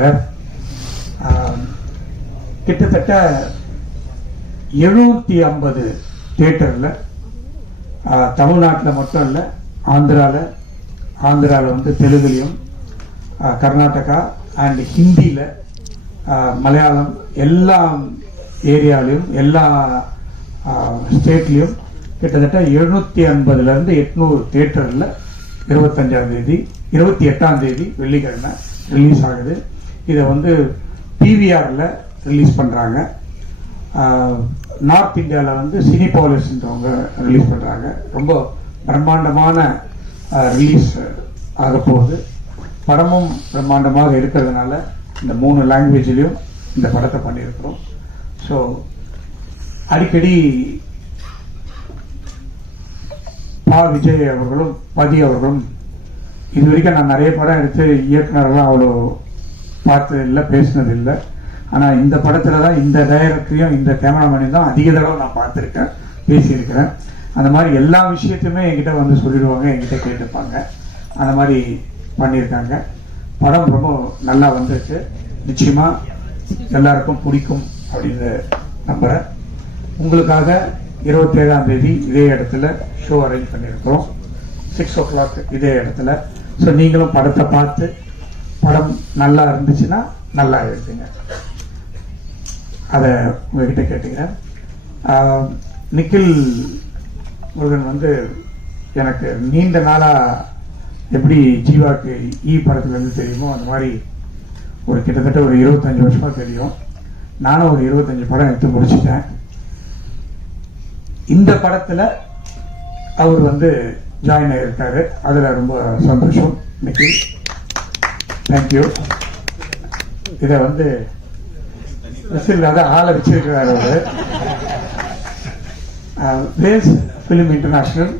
Sir. கிட்டத்தட்ட 750 தியேட்டரில், தமிழ்நாட்டில் மட்டும் இல்லை, ஆந்திராவில் வந்து தெலுங்குலையும், கர்நாடகா அண்ட் ஹிந்தியில், மலையாளம், எல்லா ஏரியாலையும் எல்லா ஸ்டேட்லேயும் கிட்டத்தட்ட 750லேருந்து 800 தியேட்டரில் 28ஆம் தேதி வெள்ளிக்கிழமை ரிலீஸ் ஆகுது. இதை வந்து பிவிஆரில் ரிலீஸ் பண்ணுறாங்க. நார்த் இந்தியாவில் வந்து சினிபாலிஸ்ன்றவங்க ரிலீஸ் பண்ணுறாங்க. ரொம்ப பிரம்மாண்டமான ரிலீஸ் ஆக போகுது. படமும் பிரம்மாண்டமாக இருக்கிறதுனால இந்த 3 லாங்குவேஜ்லேயும் இந்த படத்தை பண்ணியிருக்கிறோம். ஸோ அடிக்கடி விஜய் அவர்களும் பதி அவர்களும் இது வரைக்கும் நான் நிறைய படம் எடுத்து இயக்குனரெல்லாம் அவ்வளோ பார்த்தது இல்லை, பேசினது இல்லை. ஆனால் இந்த படத்தில் தான் இந்த டைரக்டரையும் இந்த கேமராமேனையும் தான் அதிக தடவை நான் பார்த்துருக்கேன், பேசியிருக்கிறேன். அந்த மாதிரி எல்லா விஷயத்தையுமே என்கிட்ட வந்து சொல்லிடுவாங்க, என்கிட்ட கேட்டுப்பாங்க. அந்த மாதிரி பண்ணியிருக்காங்க. படம் ரொம்ப நல்லா வந்திருக்கு. நிச்சயமாக எல்லாருக்கும் பிடிக்கும் அப்படின்னு நம்புகிறேன். உங்களுக்காக 27ஆம் தேதி இதே இடத்துல ஷோ அரேஞ்ச் பண்ணியிருக்கிறோம், 6 o'clock இதே இடத்துல. ஸோ நீங்களும் படத்தை பார்த்து படம் நல்லா இருந்துச்சுன்னா நல்லா எழுதுங்க, அதை உங்ககிட்ட கேட்டுக்கிறேன். நிக்கில் முருகன் வந்து எனக்கு நீண்ட நாளாக எப்படி ஜீவாக்கு படத்துலேருந்து தெரியுமோ அந்த மாதிரி கிட்டத்தட்ட ஒரு 25 வருஷமாக தெரியும். நானும் ஒரு 25 படம் எடுத்து முடிச்சிட்டேன். இந்த படத்தில் அவர் வந்து ஜாயின் ஆகியிருக்காரு. அதில் ரொம்ப சந்தோஷம். நிக்கில், தேங்க்யூ. இதை வந்து இல்லாத ஆளை வச்சிருக்கிறார் அவர். வேஸ் ஃபிலிம் இன்டர்நேஷனல்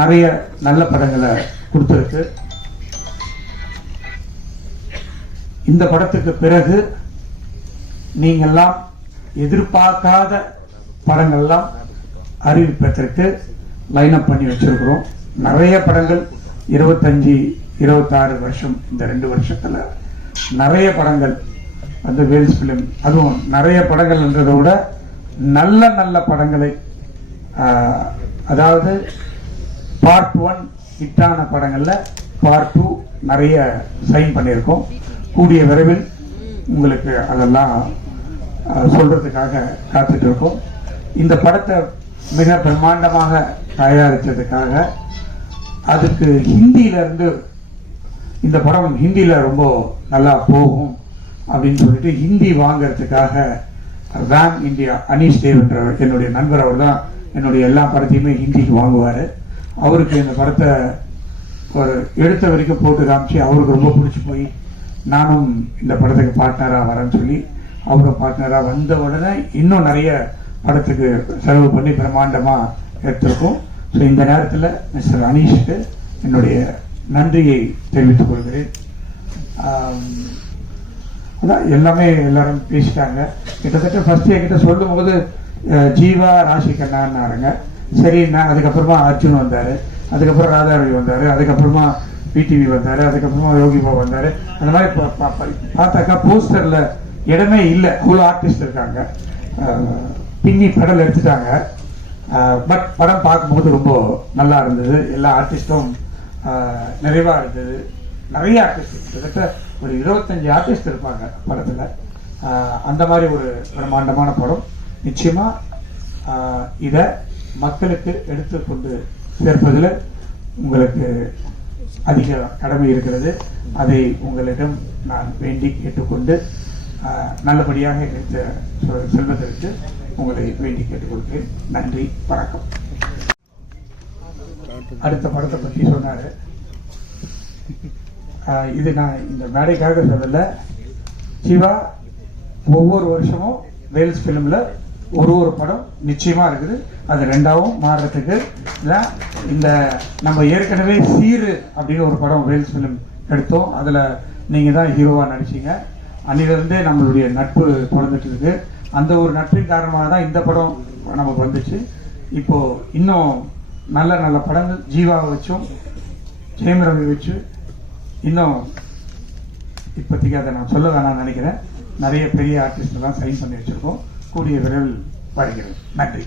நிறைய நல்ல படங்களை கொடுத்துருக்கு. இந்த படத்துக்கு பிறகு நீங்கள்லாம் எதிர்பார்க்காத படங்கள்லாம் அறிவிப்பதற்கு லைனப் பண்ணி வச்சிருக்கிறோம். நிறைய படங்கள் 25-26 வருஷம், இந்த 2 வருஷத்துல நிறைய படங்கள் வந்து வேல்ஸ் பிலிம், அதுவும் நிறைய படங்கள்ன்றதை விட நல்ல நல்ல படங்களை, அதாவது பார்ட் 1 ஹிட்டான படங்கள்ல பார்ட் 2 நிறைய சைன் பண்ணியிருக்கோம். கூடிய விரைவில் உங்களுக்கு அதெல்லாம் சொல்றதுக்காக காத்துட்டு இருக்கோம். இந்த படத்தை மிக பிரம்மாண்டமாக தயாரித்ததுக்காக, அதுக்கு ஹிந்தியிலிருந்து இந்த படம் ஹிந்தியில ரொம்ப நல்லா போகும் அப்படின்னு சொல்லிட்டு ஹிந்தி வாங்கிறதுக்காக வேம் இந்தியா அனீஷ் தேவ் என்ற என்னுடைய நண்பர், அவர் தான் என்னுடைய எல்லா படத்தையுமே ஹிந்திக்கு வாங்குவார். அவருக்கு இந்த படத்தை ஒரு எடுத்த வரைக்கும் போட்டு காமிச்சு அவருக்கு ரொம்ப பிடிச்சி போய் நானும் இந்த படத்துக்கு பார்ட்னராக வரேன்னு சொல்லி அவரும் பார்ட்னராக வந்த உடனே இன்னும் நிறைய படத்துக்கு செலவு பண்ணி பிரம்மாண்டமாக எடுத்திருக்கோம். ஸோ இந்த நேரத்தில் மிஸ்டர் அனீஷுக்கு என்னுடைய நன்றியை தெரிவித்துக் கொள்கிறேன். அதான் எல்லாமே எல்லாரும் பேசிட்டாங்க. கிட்டத்தட்ட ஃபர்ஸ்ட் என்கிட்ட சொல்லும் போது ஜீவா ராஷி கண்ணான்னாருங்க. சரி, நான் அதுக்கப்புறமா அர்ஜுன் வந்தார், அதுக்கப்புறம் ராதாரவி வந்தார், அதுக்கப்புறமா பிடிவி வந்தார், அதுக்கப்புறமா யோகிபா வந்தார். அந்த மாதிரி பார்த்தாக்கா போஸ்டரில் இடமே இல்லை, அவ்வளோ ஆர்டிஸ்ட் இருக்காங்க. பின்னி படம் எடுத்துட்டாங்க. பட் படம் பார்க்கும்போது ரொம்ப நல்லா இருந்தது. எல்லா ஆர்டிஸ்டும் நிறைவாக இருந்தது. நிறைய ஆர்டிஸ்ட், கிட்டத்தட்ட ஒரு 25 ஆர்டிஸ்ட் இருப்பாங்க படத்தில். அந்த மாதிரி ஒரு பிரம்மாண்டமான படம். நிச்சயமாக இதை மக்களுக்கு எடுத்து கொண்டு சேர்ப்பதில் உங்களுக்கு அதிக கடமை இருக்கிறது. அதை உங்களிடம் நான் வேண்டி கேட்டுக்கொண்டு நல்லபடியாக செல்வதற்கு உங்களை வேண்டி கேட்டுக்கொள்கிறேன். நன்றி, வணக்கம். அடுத்த படத்தை பற்றி சொன்னார். இது நான் இந்த மேடைக்காக சொல்லல. சிவா ஒவ்வொரு வருஷமும் வேல்ஸ் பிலிம்ல ஒரு படம் நிச்சயமா இருக்குது. அது 2ஆவும் மாறுறதுக்கு இந்த நம்ம ஏற்கனவே சீரு அப்படின்னு ஒரு படம் வேல்ஸ் பிலிம் எடுத்தோம். அதுல நீங்க தான் ஹீரோவா நடிச்சீங்க. அன்னிலிருந்தே நம்மளுடைய நட்பு தொடர்ந்துட்டு இருக்கு. அந்த ஒரு நட்பின் காரணமாக தான் இந்த படம் நமக்கு வந்துச்சு. இப்போ இன்னும் நல்ல நல்ல படங்கள் ஜீவாவை வச்சும் ஜெயம் ரவி வச்சு இன்னும் இப்போதைக்கு அதை நான் சொல்ல வேணாம்னு நினைக்கிறேன். நிறைய பெரிய ஆர்டிஸ்ட் எல்லாம் சைன் பண்ணி வச்சிருக்கோம். கூடிய விரைவில் வருகிறேன். நன்றி.